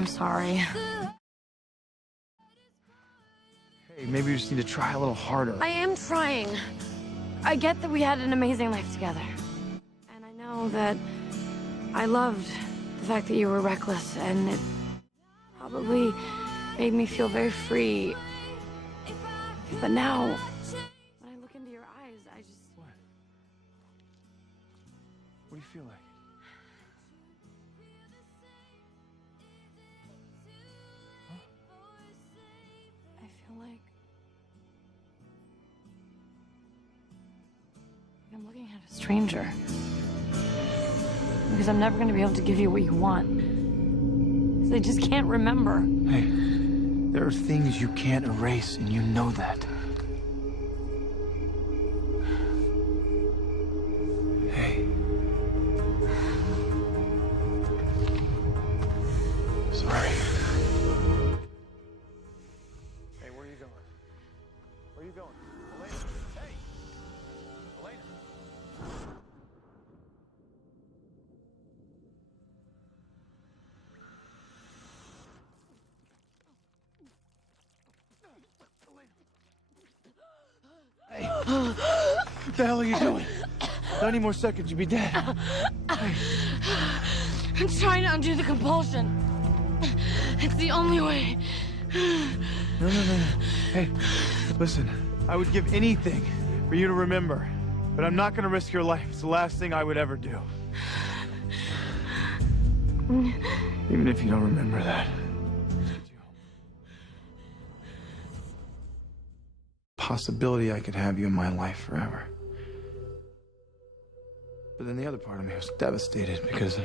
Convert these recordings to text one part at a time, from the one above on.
I'm sorry. Hey, maybe you just need to try a little harder. I am trying. I get that we had an amazing life together. And I know that I loved the fact that you were reckless, and it probably made me feel very free. But now, when I look into your eyes, I just... What? What do you feel like? I feel like I'm looking at a stranger. Because I'm never going to be able to give you what you want. Because I just can't remember. Hey, there are things you can't erase, and you know that. Hey. Sorry. Hey, where are you going? Where are you going? Elena! Hey! Elena! Hey! What the hell are you doing? 90 more seconds, you'll be dead. Hey. I'm trying to undo the compulsion. It's the only way. No. Hey, listen, I would give anything for you to remember, but I'm not gonna risk your life. It's the last thing I would ever do. Even if you don't remember that. Possibility I could have you in my life forever. But then the other part of me was devastated because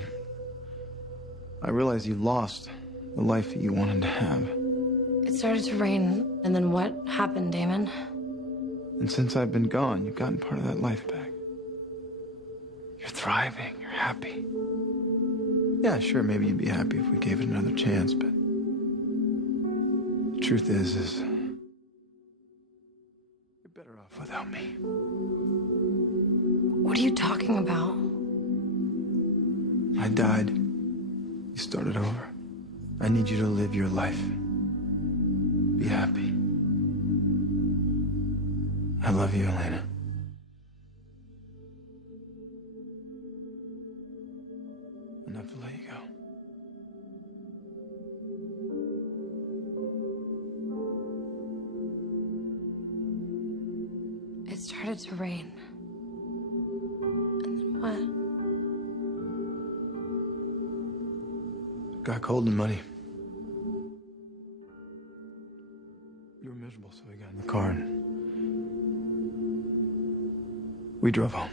I realized you lost the life that you wanted to have. It started to rain, and then what happened, Damon? And since I've been gone, you've gotten part of that life back. You're thriving, you're happy. Yeah, sure, maybe you'd be happy if we gave it another chance, but the truth is you're better off without me. What are you talking about? I died. You started over. I need you to live your life. Be happy. I love you, Elena. Enough to let you go. It started to rain. And then what? Got cold and muddy. You were miserable, so we got in the car and we drove home.